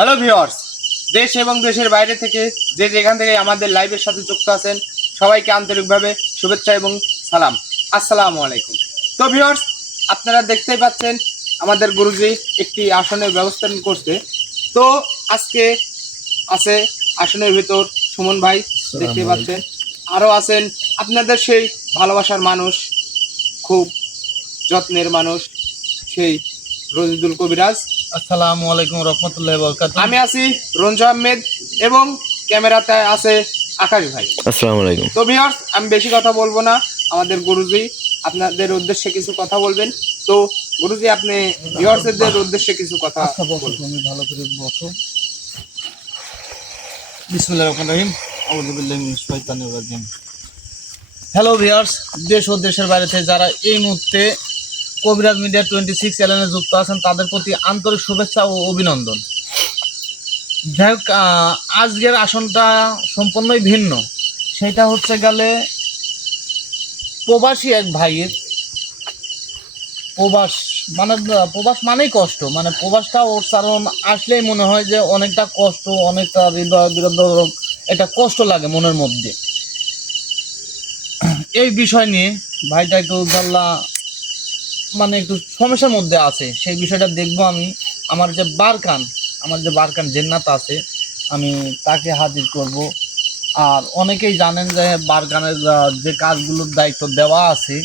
Hello viewers, দেশ এবং দেশের বাইরে থেকে যে যেখান থেকে আমাদের লাইভের সাথে যুক্ত আছেন সবাইকে আন্তরিকভাবে শুভেচ্ছা এবং সালাম। আসসালামু আলাইকুম। তো ভিউয়ার্স, আপনারা দেখতেই পাচ্ছেন আমাদের গুরুজি একটি আসনের ব্যবস্থা করছে। তো আজকে আছে আসনের ভিতর সুমন ভাই, দেখতে পাচ্ছেন। আরও আছেন আপনাদের সেই ভালোবাসার মানুষ, খুব যত্নের মানুষ, সেই রজিদুল কবিরাজ। আসসালামু আলাইকুম রহমতুল্লাহি ওয়া বারাকাতুহু। আমি আছি রঞ্জু আহমেদ এবং ক্যামেরাতে আছে আকাশ ভাই। আসসালামু আলাইকুম। তো ভিউয়ার্স, আমি বেশি কথা বলবো না, আমাদের গুরুজি আপনাদের উদ্দেশ্যে কিছু কথা বলবেন। তো গুরুজি, আপনি ভিউয়ার্সদের উদ্দেশ্যে কিছু কথা বলুন। তুমি ভালো করে বসো। বিসমিল্লাহির রহমানির রহিম। আউযু বিল্লাহি মিনাশ শাইতানির রাজিম। হ্যালো ভিউয়ার্স, দেশ ও দেশের বাইরে থেকে যারা এই মুহূর্তে কবিরাজ মিডিয়া 26 চ্যানেলে যুক্ত আছেন তাদের প্রতি আন্তরিক শুভেচ্ছা ও অভিনন্দন। যাই হোক, আজকের আসনটা সম্পূর্ণই ভিন্ন। সেটা হচ্ছে গেলে প্রবাসী এক ভাইয়ের। প্রবাস মানেই কষ্ট, মানে প্রবাসটা ওর কারণ আসলেই মনে হয় যে অনেকটা কষ্ট, অনেকটা হৃদয় বিরোধক একটা কষ্ট লাগে মনের মধ্যে। এই বিষয় নিয়ে ভাইটা একটু জানলা মানে একটু সমস্যার মধ্যে আছে, সেই বিষয়টা দেখবো আমি। আমার যে বারকান জেন্নাত আছে, আমি তাকে হাজির করব। আর অনেকেই জানেন যে বারকানের যে কাজগুলোর দায়িত্ব দেওয়া আছে,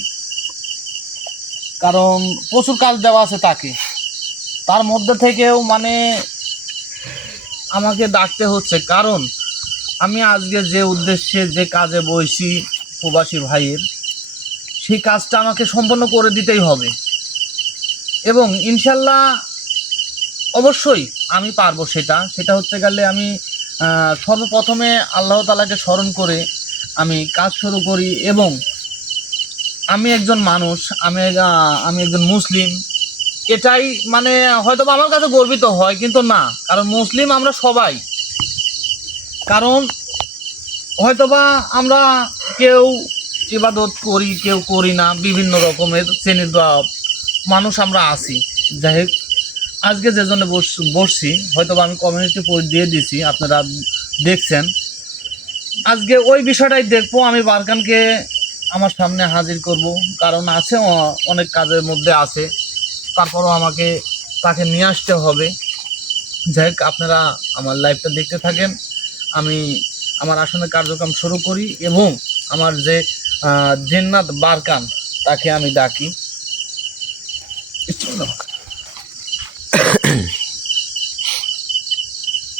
কারণ প্রচুর কাজ দেওয়া আছে তাকে, তার মধ্যে থেকেও মানে আমাকে ডাকতে হচ্ছে, কারণ আমি আজকে যে উদ্দেশ্যে যে কাজে বইছি প্রবাসী ভাইয়ের, সেই কাজটা আমাকে সম্পন্ন করে দিতেই হবে। এবং ইনশাল্লাহ অবশ্যই আমি পারবো। সেটা হচ্ছে গেলে আমি সর্বপ্রথমে আল্লাহ তাআলাকে স্মরণ করে আমি কাজ শুরু করি। এবং আমি একজন মানুষ, আমি একজন মুসলিম, এটাই মানে হয়তো আমার কাছে গর্বিত হয়, কিন্তু না, কারণ মুসলিম আমরা সবাই। কারণ হয়তোবা আমরা কেউ ইবাদত করি, কেউ করি না, বিভিন্ন রকমের শ্রেণীর মানুষ আমরা আছি। যাই হোক, আজকে যে জন্য বসছি, হয়তোবা আমি কমিউনিটি পোস্ট দিয়ে দিছি, আপনারা দেখছেন। আজকে ওই বিষয়টাই দেখবো, আমি বারকানকে আমার সামনে হাজির করব, কারণ আছে অনেক কাজের মধ্যে আছে, তারপরও আমাকে তাকে নিয়ে আসতে হবে। যাই হোক, আপনারা আমার লাইভটা দেখতে থাকেন। আমি আমার আসনে কার্যক্রম শুরু করি এবং আমার যে জিন্নাত বারকান তাকে আমি ডাকি।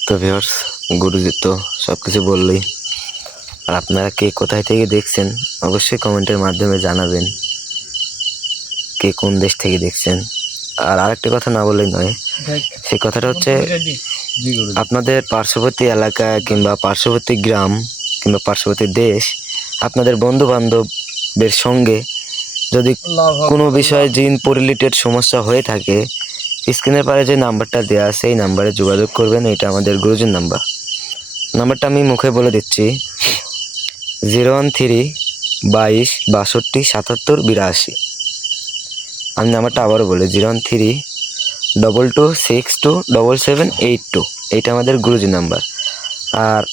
তো ভিউয়ার্স, গুরুজি তো সব কিছু বললেই। আর আপনারা কে কোথায় থেকে দেখছেন অবশ্যই কমেন্টের মাধ্যমে জানাবেন, কে কোন দেশ থেকে দেখছেন। আর আরেকটা কথা না বললেই নয়, সেই কথাটা হচ্ছে আপনাদের পার্শ্ববর্তী এলাকা কিংবা পার্শ্ববর্তী গ্রাম কিংবা পার্শ্ববর্তী দেশ, আপনাদের বন্ধু বান্ধবের সঙ্গে যদি কোনো বিষয়ে জিন রিলেটেড সমস্যা হয়ে থাকে, স্ক্রিনের পারে যে নাম্বারটা দেওয়া আছে এই নাম্বারে যোগাযোগ করবেন। এটা আমাদের গুরুজির নাম্বারটা আমি মুখে বলে দিচ্ছি, 013 22 62 77 82। আমি নাম্বারটা আবারও বলি, 013 22 62 77 82। এইটা আমাদের গুরুজির নাম্বার। আর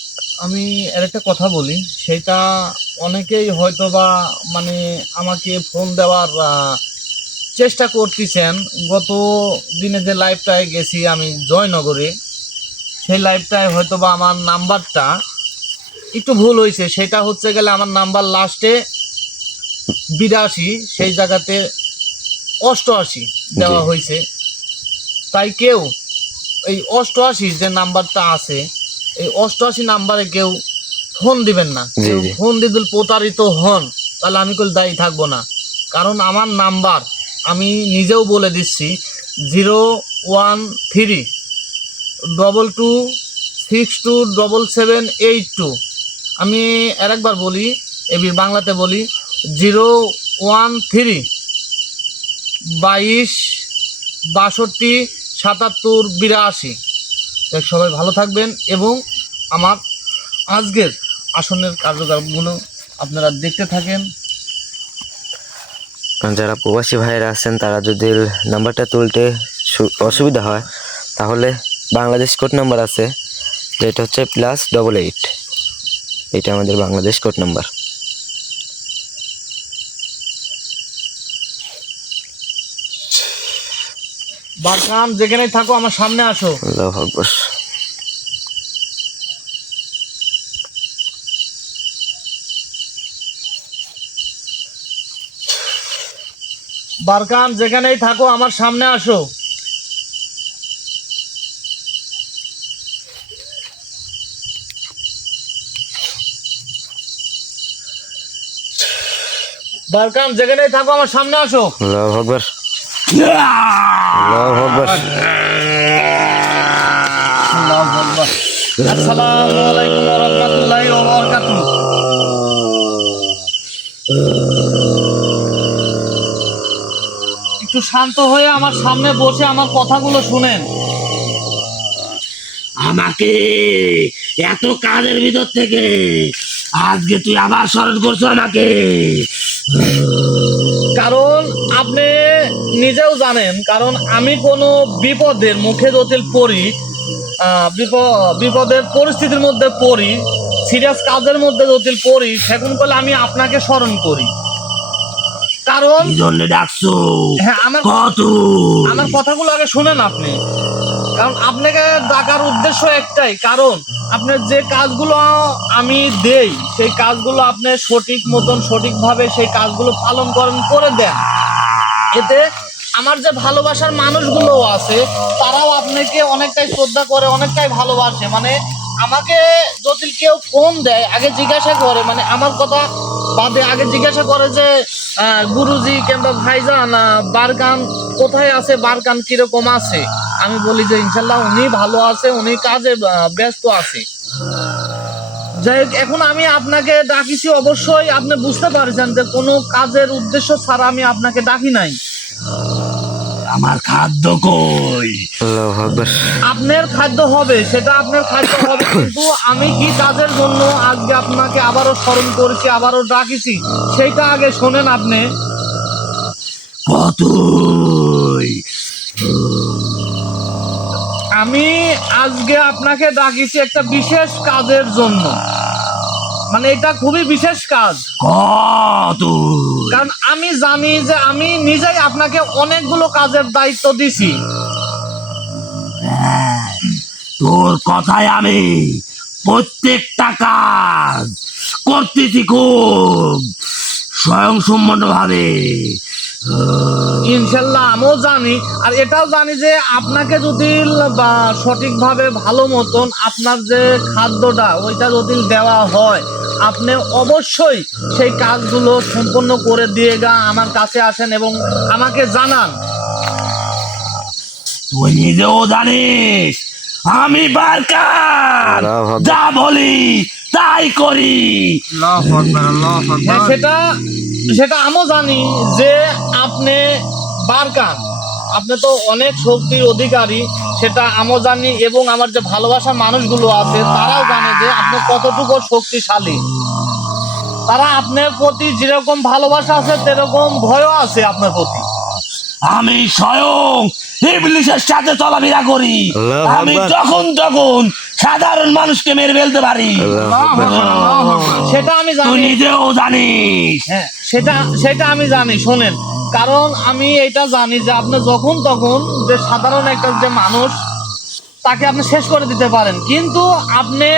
আমি আর একটা কথা বলি, সেটা অনেকেই হয়তো বা মানে আমাকে ফোন দেওয়ার চেষ্টা করতেছেন। গত দিনে যে লাইভটায় গেছি আমি জয়নগরে, সেই লাইভটায় হয়তো বা আমার নাম্বারটা একটু ভুল হয়েছে। সেটা হচ্ছে গেলে আমার নাম্বার লাস্টে 82, সেই জায়গাতে 88 দেওয়া হয়েছে। তাই কেউ এই 88 যে নাম্বারটা আছে, এই 88 নাম্বারে কেউ ফোন দিবেন না। কেউ ফোন দিলে প্রতারিত হন, তাহলে আমি কোনো দায়ী থাকবো না। কারণ আমার নাম্বার আমি নিজেও বলে দিচ্ছি, 013 22 62 77 82। আমি আরেকবার বলি, এবির বাংলাতে বলি, 013 22 62 77 82। সবাই ভালো থাকবেন এবং আমার আজকের আসনের কার্যক্রমগুলো আপনারা দেখতে থাকেন। যারা প্রবাসী ভাইয়েরা আছেন, তারা যদি নাম্বারটা তুলতে অসুবিধা হয়, তাহলে বাংলাদেশ কোড নাম্বার আছে, যেটা হচ্ছে +88। এটা আমাদের বাংলাদেশ কোড নাম্বার। বারকান যেখানেই থাকো আমার সামনে আসো। আল্লাহু আকবার। বারকান যেখানেই থাকো আমার সামনে আসো। বারকান যেখানেই থাকো আমার সামনে আসো। আল্লাহু আকবার। আল্লাহু আকবার। আসসালামু আলাইকুম ওয়া রাহমাতুল্লাহি ওয়া বারাকাতুহু। একটু শান্ত হয়ে আমার সামনে বসে আমার কথাগুলো শুনেন। আমাকে এত কাজের ভিতর থেকে আজকে তুই আবার স্মরণ করছো আমাকে? কারণ আপনি নিজেও জানেন, কারণ আমি কোনো বিপদের মুখে যদি পড়ি, বিপদের পরিস্থিতির মধ্যে পড়ি, সিরিয়াস কাজের মধ্যে যদি পড়ি, সেখান করলে আমি আপনাকে স্মরণ করি। কারণ কি জন্য ডাকছো? হ্যাঁ, আমার কথাগুলো আগে শুনেন আপনি। কারণ আপনাকে ডাকার উদ্দেশ্য একটাই, কারণ আপনার যে কাজগুলো আমি দেই সেই কাজগুলো আপনি সঠিক মতন সঠিকভাবে সেই কাজগুলো পালন করে দেন। এতে আমার যে ভালোবাসার মানুষগুলো আছে তারাও আপনাকে অনেকটাই শ্রদ্ধা করে, অনেকটাই ভালোবাসে। মানে আমাকে যদি কেউ ফোন দেয় আগে জিজ্ঞাসা করে, মানে আমার কথা বাদে আগে জিজ্ঞাসা করে যে গুরুজি কিংবা ভাইজান বারকান কোথায় আছে, বারকান কিরকম আছে। আমি বলি যে ইনশাল্লাহ উনি ভালো আছে, উনি কাজে ব্যস্ত আছে। যাই হোক, এখন আমি আপনাকে ডাকিছি, অবশ্যই আপনি বুঝতে পারছেন যে কোনো কাজের উদ্দেশ্য ছাড়া আমি আপনাকে ডাকি নাই। আমার খাদ্য কই? আল্লাহু আকবার। আপনার খাদ্য হবে, সেটা আপনার খাদ্য হবে, কিন্তু আমি কি কাজের জন্য আজকে আপনাকে আবারও স্মরণ করেছি, আবারও ডাকিছি, সেইটা আগে শোনেন আপনি। কতই? আমি আজকে আপনাকে ডাকিছি একটা বিশেষ কাজের জন্য। মানে এটা খুবই বিশেষ কাজ, কত? কারণ আমি জানি যে আমি নিজেই আপনাকে অনেকগুলো কাজের দায়িত্ব দিছি। তোর কথায় আমি প্রত্যেকটা কাজ করতেছি খুব স্বয়ংসম্পন্ন ভাবে। ইনশাল্লাহ আমিও জানি, আর এটাও জানি যে আপনাকে যদি বা সঠিকভাবে ভালো মতন আপনার যে খাদ্যটা ওইটা যদি দেওয়া হয়, আপনি অবশ্যই সেই কাজগুলো সম্পন্ন করে দিয়ে আমার কাছে আসেন এবং আমাকে জানান। তুই নিজেও জানিস আমি বারকার, আল্লাহু আকবার। যা বলি তাই করি। হ্যাঁ, সেটা আমিও জানি যে আপনি বারকান, আপনি তো অনেক শক্তির অধিকারী, সেটা আমিও জানি, এবং আমার যে ভালোবাসার মানুষগুলো আছে তারাও জানে যে আপনি কতটুকু শক্তিশালী। তারা আপনার প্রতি যেরকম ভালোবাসা আছে সেরকম ভয়ও আছে আপনার প্রতি। আমি স্বয়ং ইবলিসের সাথে চলাফেরা করি। আল্লাহু আমি আকবার। যখন তখন সাধারণ মানুষকে মেরে ফেলতে পারি। সেটা আমি তুই জানি। নিজেও জানিস। হ্যাঁ, সেটা আমি জানি, শোনেন। কারণ আমি এটা জানি যে আপনি যখন তখন যে সাধারণ একটা যে মানুষ তাকে আপনি শেষ করে দিতে পারেন, কিন্তু আপনি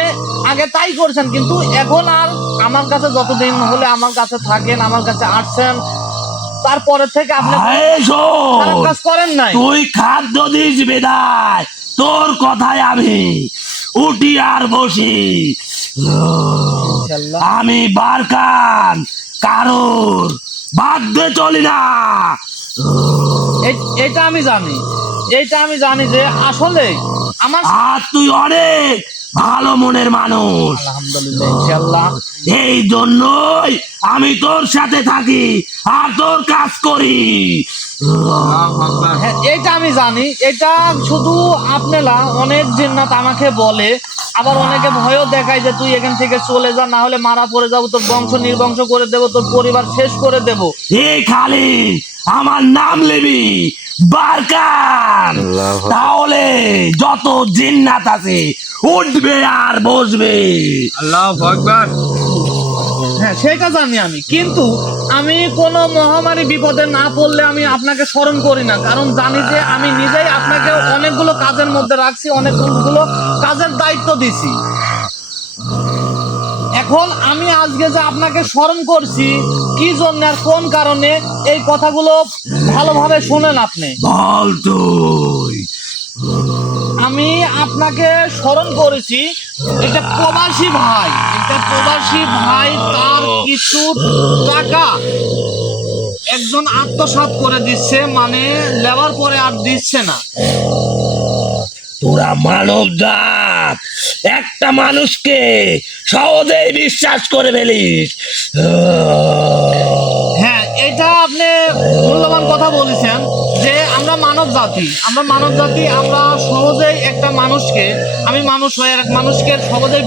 আগে তাই করছেন, কিন্তু এখন আর আমার কাছে যতদিন হলে আমার কাছে থাকেন, আমার কাছে আসছেন, তারপরে থেকে আপনি এই শোন, খারাপ কাজ করেন নাই। তুই খাদ্য দিস বেদায়, তোর কথায় আমি উঠি আর বসি। ইনশাল্লাহ। আমি বারকান কারোর বাধ্যে চলি না। এটা আমি জানি, এইটা আমি জানি যে আসলে আমার আর তুই অনেক ভালো মনের মানুষ। আলহামদুলিল্লাহ, ইনশাল্লাহ। এই জন্যই আমি তোর সাথে থাকি আর তোর কাজ করি। হ্যাঁ, এটা আমি জানি। এটা শুধু আপনারা অনেক জিন্নাত আমাকে বলে আবার অনেকে ভয়ও দেখায় যে তুই এখান থেকে চলে যা, না হলে মারা পড়ে যাবো, তোর বংশ নির্বংশ করে দেবো, তোর পরিবার শেষ করে দেবো। এই খালি আমার নাম লিবি বারকান, আল্লাহু আকবার। তাহলে যত জিন্নাত আছে উঠবে আর বসবে। আল্লাহু আকবার। হ্যাঁ সেটা জানি আমি, কিন্তু আমি কোনো মহামারী বিপদে না পড়লে আমি আপনাকে স্মরণ করি না, কারণ জানি যে আমি নিজেই আপনাকে অনেকগুলো কাজের মধ্যে রাখছি, অনেকগুলো কাজের দায়িত্ব দিছি। এখন আমি আজকে যে আপনাকে স্মরণ করছি কি জন্য আর কোন কারণে, এই কথাগুলো ভালোভাবে শোনেন আপনি। বল তুই। আমি আপনাকে স্মরণ করেছি, এটা প্রবাসী ভাই, তার কিছু টাকা একজন আত্মসাৎ করে দিচ্ছে, মানে লেবার পরে আর দিচ্ছে না। তোরা মানব জাত একটা মানুষকে সহজেই বিশ্বাস করে ফেলিস। হ্যাঁ এটা আপনি মূল্যবান কথা বলেছেন যে আমরা মানব জাতি, আমরা সহজেই একটা মানুষকে, আমি মানুষ হয়ে এক মানুষকে সহজেই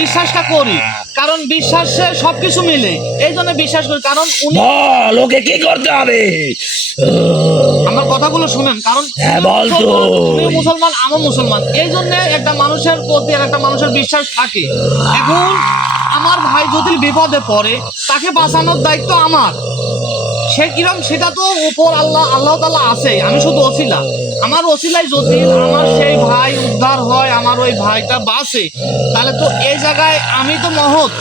বিশ্বাসটা করি, কারণ বিশ্বাসে সবকিছু মিলে, এই জন্য বিশ্বাস করি। কারণ উনি, বল ওকে কি করতে হবে? আমার কথাগুলো শুনেন, কারণ হ্যাঁ, বল তো। উনি মুসলমান, আমার মুসলমান, এই জন্য একটা মানুষের প্রতি আর একটা মানুষের বিশ্বাস থাকে। এখন আমার ভাই যদি বিপদে পড়ে, তাকে বাঁচানোর দায়িত্ব আমার। সে কিরম সেটা তো উপর আল্লাহ তাআলা আছে, আমি শুধু ওসিলা। আমার ওসিলাই যদি আমার সেই ভাই উদ্ধার হয়, আমার ওই ভাইটা বাঁচে, তাহলে তো এই জায়গায় আমি তো মহৎ।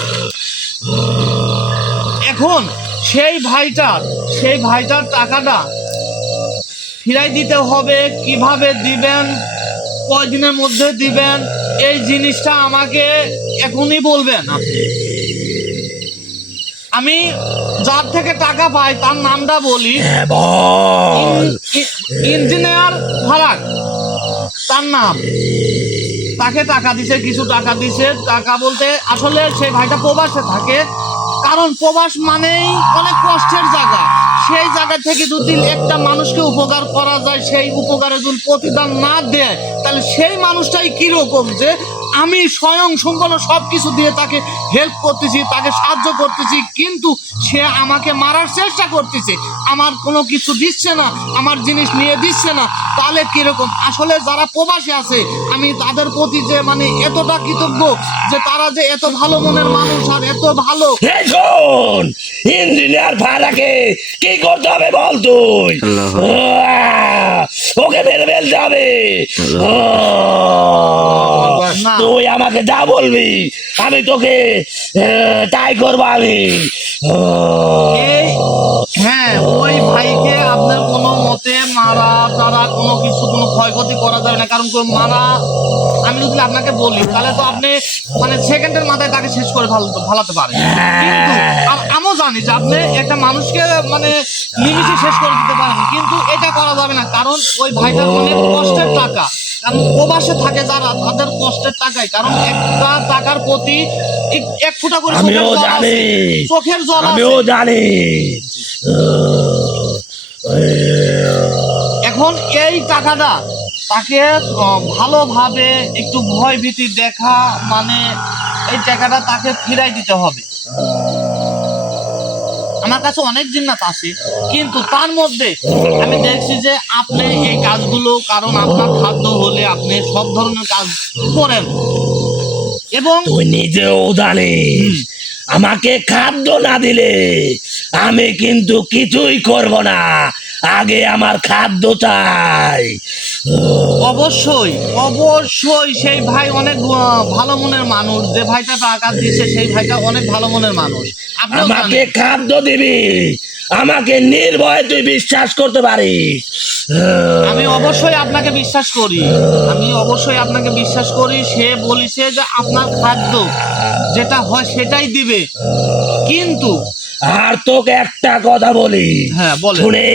এখন সেই ভাইটার টাকাটা ফিরাই দিতে হবে, কিভাবে দিবেন, কয়দিনের মধ্যে দিবেন, এই জিনিসটা আমাকে এখনই বলবেন আপনি। আমি যার থেকে টাকা পাই তার নামটা বলি, হ্যাঁ, বল। ইঞ্জিনিয়ার ফারাক তার নাম। তাকে টাকা দিছে, কিছু টাকা দিছে। টাকা বলতে আসলে সেই ভাইটা প্রবাসে থাকে, কারণ প্রবাস মানেই অনেক কষ্টের জায়গা। সেই জায়গা থেকে যদি একটা মানুষকে উপকার করা যায়, সেই উপকারে যদি প্রতিদান না দেয়, তাহলে সেই মানুষটাই কিরকম যে আমি স্বয়ং সম্পূর্ণ সব কিছু দিয়ে তাকে হেল্প করতেছি, তাকে সাহায্য করতেছি, কিন্তু সে আমাকে মারার চেষ্টা করতেছে, আমার কোনো কিছু দিচ্ছে না, আমার জিনিস নিয়ে দিচ্ছে না, তাহলে কিরকম? আসলে যারা প্রবাসী আছে আমি তাদের প্রতি যে মানে এতটা কৃতজ্ঞ যে তারা যে এত ভালো মনের মানুষ আর এত ভালো। এই শোন, ইঞ্জিনিয়ার ফারাকে কি করতে হবে বল তুই? আল্লাহু ওকে মেরে ফেলতে হবে। না। তুই আমাকে যা বলবি আমি তোকে তাই করবো আমি। হ্যাঁ ওই ভাইকে আপনার কোনো মতে মারা তারা কোনো কিছু, কোনো ক্ষয়ক্ষতি করা যাবে না, কারণ মারা আমি যদি আপনাকে বলি তাহলে তো আপনি মানে সেকেন্ডের মাথায় তাকে শেষ করে ভালাতে পারেন, কিন্তু আর আমিও জানি যে আপনি একটা মানুষকে মানে নিমিষে শেষ করে দিতে পারেন, কিন্তু এটা করা যাবে না, কারণ ওই ভাইটার অনেক কষ্টের টাকা, কারণ প্রবাসে থাকে যারা তাদের কষ্টের টাকায়, কারণ একটা টাকার প্রতি এক ফোঁটা করে আমিও জানি, চোখের জল আমিও আছে। জানি। এখন এই টাকাটা তাকে ভালোভাবে একটু ভয় ভীতি দেখা, মানে এই টাকাটা তাকে ফিরাই দিতে হবে। আমার কাছে অনেক জিন্নাত আছে, কিন্তু তার মধ্যে আমি দেখছি যে আপনি এই কাজগুলো, কারণ আপনার খাদ্য হলে আপনি সব ধরনের কাজ করেন, এবং তুই নিজেও জানিস আমাকে খাদ্য না দিলে আমি কিন্তু কিছুই করব না, আগে আমার খাদ্য চাই। অবশ্যই সেই ভাই অনেক ভালো মনের মানুষ, যে ভাইটা টাকা দিয়েছে সেই ভাইটা অনেক ভালো মনের মানুষ। আপনিও আমাকে জানেন। খাদ্য দিবি, আমাকে নির্ভয়ে তুই বিশ্বাস করতে পারিস। আমি অবশ্যই আপনাকে বিশ্বাস করি, সে বলেছে যে আপনার খাদ্য যেটা হয় সেটাই দিবে, কিন্তু আর তোকে একটা কথা বলি, হ্যাঁ বলেন। শুনে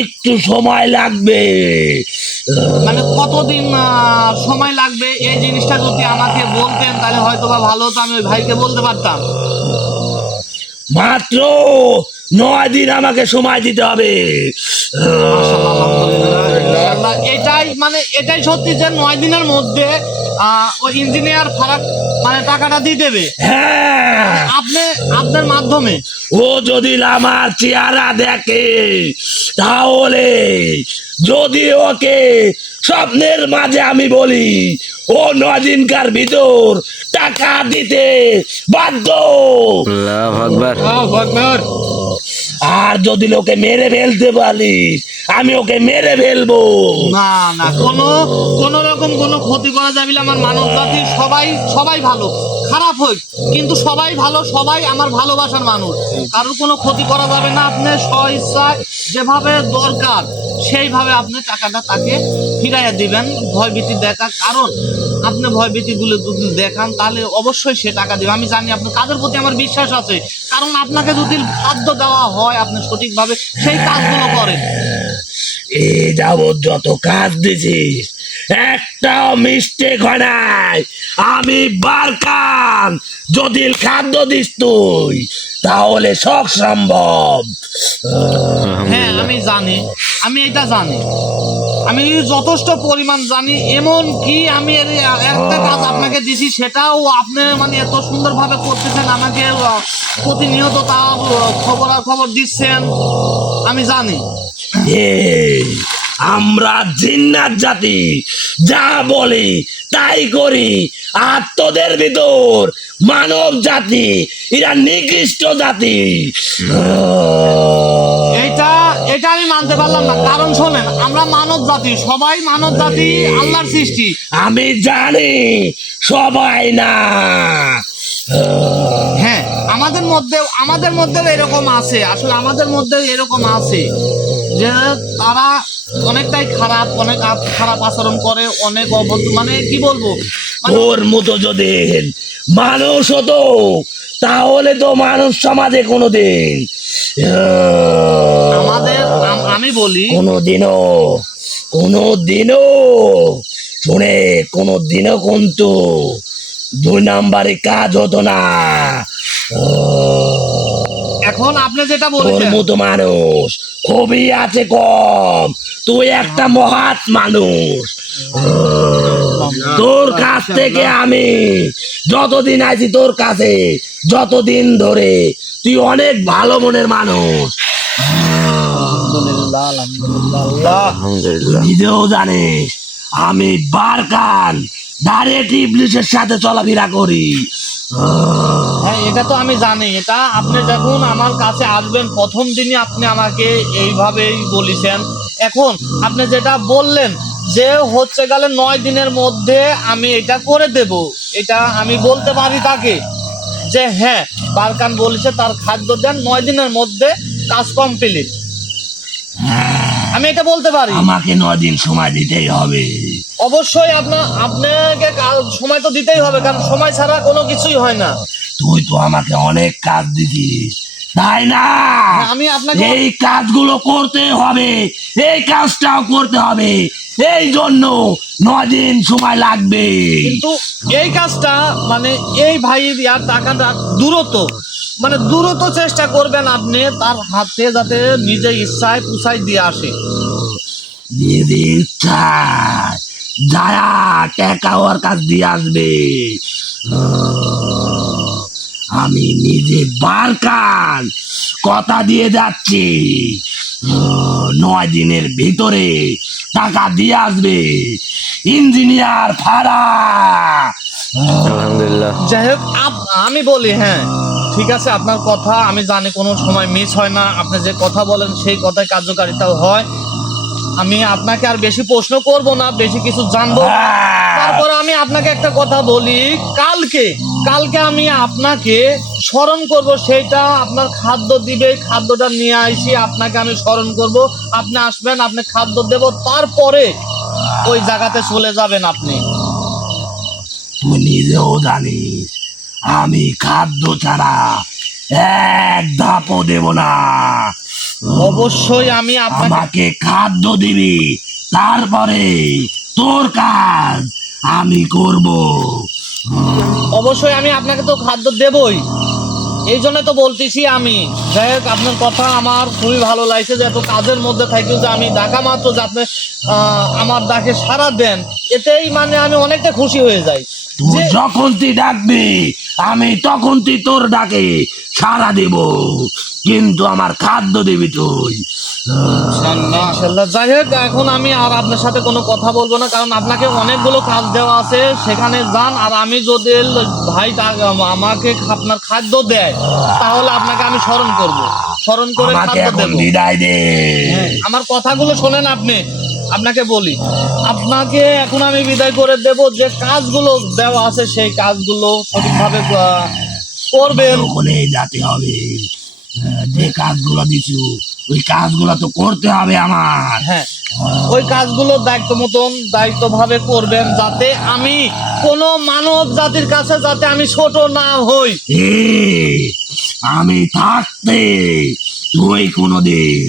একটু সময় লাগবে। মানে কতদিন সময় লাগবে এই জিনিসটা যদি আমাকে বলতেন তাহলে হয়তো বা ভালো হতো, আমি ওই ভাইকে বলতে পারতাম। মাত্র 9 দিন আমাকে সময় দিতে হবে। মাশাআল্লাহ, আলহামদুলিল্লাহ, ইনশাআল্লাহ। এটাই সত্যি যে 9 দিনের মধ্যে ওই ইঞ্জিনিয়ার ফারাক মানে টাকাটা দিয়ে দেবে হ্যাঁ, আপনার মাধ্যমে। ও যদি আমার চেহারা দেখে তাহলে যদি ওকে স্বপ্নের মাঝে আমি বলি ও 9 দিনকার ভিতর টাকা দিতে বাধ্য। আল্লাহু আকবার। আর যদি লোকে মেরে ফেলতে পারি আমি ওকে মেরে ফেলবো। না না, কোন রকম কোনো ক্ষতি করা যাবে না। আমার মানব জাতি সবাই ভালো, খারাপ হোক কিন্তু সবাই ভালো, সবাই আমার ভালোবাসার মানুষ, কারোর কোনো ক্ষতি করা যাবে না। আপনি স্ব-ইচ্ছায় যেভাবে দরকার সেইভাবে আপনি টাকাটা তাকে ফিরাইয়া দিবেন। ভয়ভীতি দেখা, কারণ আপনি ভয়ভীতিগুলো যদি দেখান তাহলে অবশ্যই সে টাকা দেবে। আমি জানি আপনার কাজের প্রতি আমার বিশ্বাস আছে, কারণ আপনাকে যদি খাদ্য দেওয়া হয় আপনি সঠিকভাবে সেই কাজগুলো করেন। এই যাবৎ যত কাজ দিছিস একটাও মিস্টেক হয় নাই। আমি বারকান, যদি খাদ্য দিস তুই তাহলে সব সম্ভব। হ্যাঁ আমি জানি, আমি এটা জানি, আমি যথেষ্ট পরিমাণ জানি। এমন কি আমি একটা কাজ আপনাকে দিছি সেটাও আপনি মানে এত সুন্দরভাবে করতেছেন, আমাকে প্রতিনিয়ত তার খবর দিচ্ছেন, আমি জানি। এই, আমরা জিন্নাত জাতি যা বলি তাই করি, আর তোদের ভিতর মানব জাতি এরা নিকৃষ্ট জাতি। এটা আমি মানতে পারলাম না, কারণ শোনেন আমরা মানব জাতি, সবাই মানব জাতি আল্লাহর সৃষ্টি। আমি জানি সবাই না। হ্যাঁ আমাদের মধ্যেও এরকম আছে, আসলে আমাদের মধ্যেও এরকম আছে যে তারা অনেকটাই অনেক খারাপ আচরণ করে, অনেক মানে কি বলবো, ওর মতো যদি মানুষ হতো তাহলে তো মানুষ সমাজে কোনোদিন আমি বলি কোনোদিনও শুনে কোনোদিনও কিন্তু 2 নাম্বারে কাজ হতো না। এখন আপনি যেটা তোর বলেছেন মতো মানুষ খুবই আছে কম, তুই একটা মহৎ মানুষ। তোর কাছ থেকে আমি যতদিন আছি তোর কাছে, যতদিন ধরে তুই অনেক ভালো মনের মানুষ। আলহামদুলিল্লাহ। নিজেও জানিস আমি বারকান ডাইরেক্ট ইবলিশের সাথে চলাফেরা করি। হ্যাঁ এটা তো আমি জানি। এটা আপনি যখন আমার কাছে আসবেন প্রথম দিনই আপনি আমাকে এইভাবেই বলেছেন। এখন আপনি যেটা বললেন যে হচ্ছে গেলে 9 দিনের মধ্যে আমি এটা করে দেব, এটা আমি বলতে পারি তাকে যে হ্যাঁ বারকান বলেছে তার খাদ্য দেন, 9 দিনের মধ্যে কাজ কমপ্লিট, আমি এটা বলতে পারি। আমাকে 9 দিন সময় দিতেই হবে। অবশ্যই আপনাকে সময় তো দিতেই হবে, কারণ সময় ছাড়া কোনো কিছুই হয় না। তুই তো আমাকে অনেক কাজ দিছিস তাই না? আমি আপনাকে এই কাজগুলো করতে হবে, এই কাজটাও করতে হবে, এই জন্য 9 দিন সময় লাগবে। কিন্তু এই কাজটা মানে এই ভাইয়ের ইয়ার টাকাটা দ্রুত চেষ্টা করবেন আপনি তার হাতে যাতে নিজে ইচ্ছায় পুষাই দিয়ে আসে। নিজের ইচ্ছায় যারা টাকা ওর কাছ দিয়ে আসবে, আমি নিজে বারকান কথা দিয়ে যাচ্ছি 9 দিনের ভিতরে টাকা দিয়ে আসবে ইঞ্জিনিয়ার ফারা। আলহামদুলিল্লাহ। যাই হোক আমি বলি হ্যাঁ ঠিক আছে, আপনার কথা আমি জানি কোনো সময় মিস হয় না, আপনি যে কথা বলেন সেই কথায় কার্যকারিতাও হয়। আমি আপনাকে আর বেশি প্রশ্ন করব না, বেশি কিছু জানবো না। তারপর আমি আপনাকে একটা কথা বলি, কালকে আমি আপনাকে স্মরণ করব, সেইটা আপনার খাদ্য দিবে, খাদ্যটা নিয়ে আসি আপনাকে আমি স্মরণ করব, আপনি আসবেন, আপনি খাদ্য দেব, তারপরে ওই জায়গাতে চলে যাবেন আপনি। তুই নিজেও জানিস আমি খাদ্য ছাড়া এক ধাপও দেব না। অবশ্যই আমি আমাকে খাদ্য দিবি, তারপরে তোর কাজ আমি করব। অবশ্যই আমি আপনাকে তো খাদ্য দেবই, এই জন্য তো বলতেছি আমি। যাই হোক, আপনার কথা আমার খুবই ভালো লাগছে যে এত কাজের মধ্যে থাকি যে আমি ডাকা মাত্র যে আপনি আমার ডাকে সাড়া দেন, এতেই মানে আমি অনেকটা খুশি হয়ে যাই। তুই যখন তুই ডাকবি আমি তখন তুই তোর ডাকে সাড়া দেব, কিন্তু আমার খাদ্য দিবি তুই। ইনশাল্লাহ। যাই হোক, এখন আমি আর আপনার সাথে কোনো কথা বলবো না, কারণ আপনাকে অনেকগুলো কাজ দেওয়া আছে, সেখানে যান। আর আমি যদি ভাই আমাকে আপনার খাদ্য দেয় তাহলে আপনাকে আমি স্মরণ করব, স্মরণ করে আমাকে খাদ্য এখন দেব। বিদায় দে। আমার কথাগুলো শোনেন আপনি, আপনাকে বলি, আপনাকে এখন আমি বিদায় করে দেব। যে কাজগুলো দেওয়া আছে সেই কাজগুলো সঠিকভাবে করবেন। ওখানে যেতে হবে, যে কাজগুলো দিছু ওই কাজগুলো তো করতে হবে আমার। হ্যাঁ, ওই কাজগুলো দায়িত্ব মতন দায়িত্বভাবে করবেন, যাতে আমি কোনো মানব জাতির কাছে যাতে আমি ছোট না হই। আমি থাকতে তুই কোনোদিন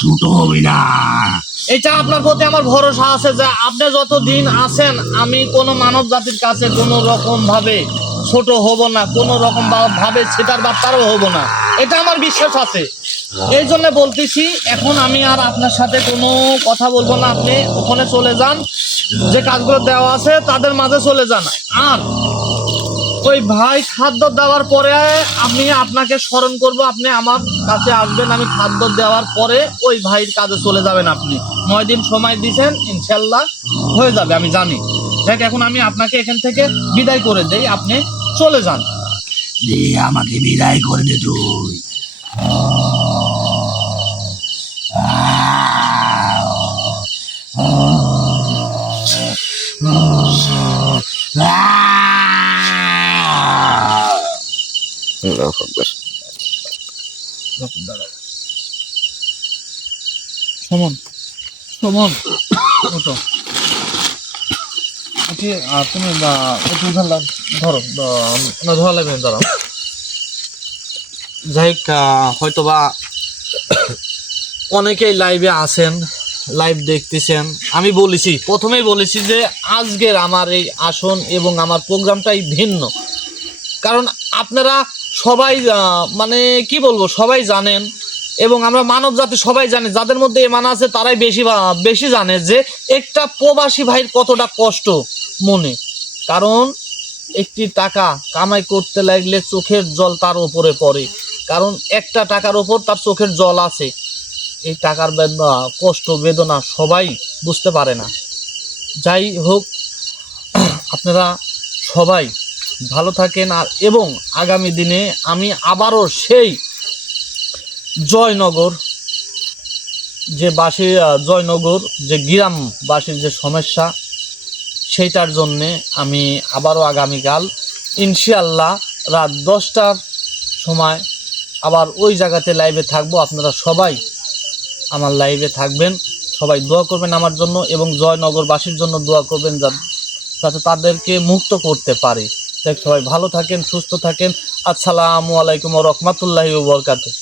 ছোট হবি না। এটা আপনার প্রতি আমার ভরসা আছে যে আপনি যতদিন আছেন আমি কোনো মানব জাতির কাছে কোনো রকম ভাবে ছোট হব না, কোনো রকম ভাবে সেটার বাপ্পারও হব না, এটা আমার বিশ্বাস আছে। এই জন্য বলতেছি, এখন আমি আর আপনার সাথে কোনো কথা বলবো না। আপনি ওখানে চলে যান, যে কাজগুলো দেওয়া আছে তাদের মাঝে চলে যান। আর ওই ভাই খাদ্য দেওয়ার পরে আমি আপনাকে স্মরণ করব, আপনি আমার কাছে আসবেন। আমি খাদ্য দেওয়ার পরে ওই ভাইয়ের কাজে চলে যাবেন। আপনি 9 দিন সময় দিয়েছেন, ইনশাল্লাহ হয়ে যাবে, আমি জানি। দেখ, এখন আমি আপনাকে এখান থেকে বিদায় করে দেই, আপনি চলে যান। দে আমাকে বিদায় করে দে তুই। আল্লাহু আকবার। সমন, সমন, ওটো তুমি ধরো না, ধরা লাগবে, দাঁড়াও। যাই হোক, হয়তোবা অনেকেই লাইভে আছেন, লাইভ দেখতেছেন। আমি বলেছি, প্রথমেই বলেছি যে আজকের আমার এই আসন এবং আমার প্রোগ্রামটাই ভিন্ন। কারণ আপনারা সবাই মানে কি বলবো, সবাই জানেন, এবং আমরা মানব জাতি সবাই জানে, যাদের মধ্যে ইমান আছে তারাই বেশি জানে যে একটা প্রবাসী ভাইয়ের কতটা কষ্ট মনে। কারণ একটি টাকা কামাই করতে লাগলে চোখের জল তার উপরে পড়ে, কারণ একটা টাকার ওপর তার চোখের জল আছে। এই টাকার কষ্ট বেদনা সবাই বুঝতে পারে না। যাই হোক, আপনারা সবাই ভালো থাকেন। আর এবং আগামী দিনে আমি আবারও সেই জয়নগর যে জয়নগর যে গ্রামবাসীর যে সমস্যা, সেইটার জন্যে আমি আবারও আগামীকাল ইনশাআল্লাহ রাত 10টার সময় আবার ওই জায়গাতে লাইভে থাকবো। আপনারা সবাই আমার লাইভে থাকবেন, সবাই দোয়া করবেন আমার জন্য, এবং জয়নগরবাসীর জন্য দোয়া করবেন যাতে তাদেরকে মুক্ত করতে পারে। সবাই ভালো থাকেন, সুস্থ থাকেন। আসসালামু আলাইকুম ওয়া রাহমাতুল্লাহি ওয়া বারাকাতুহু।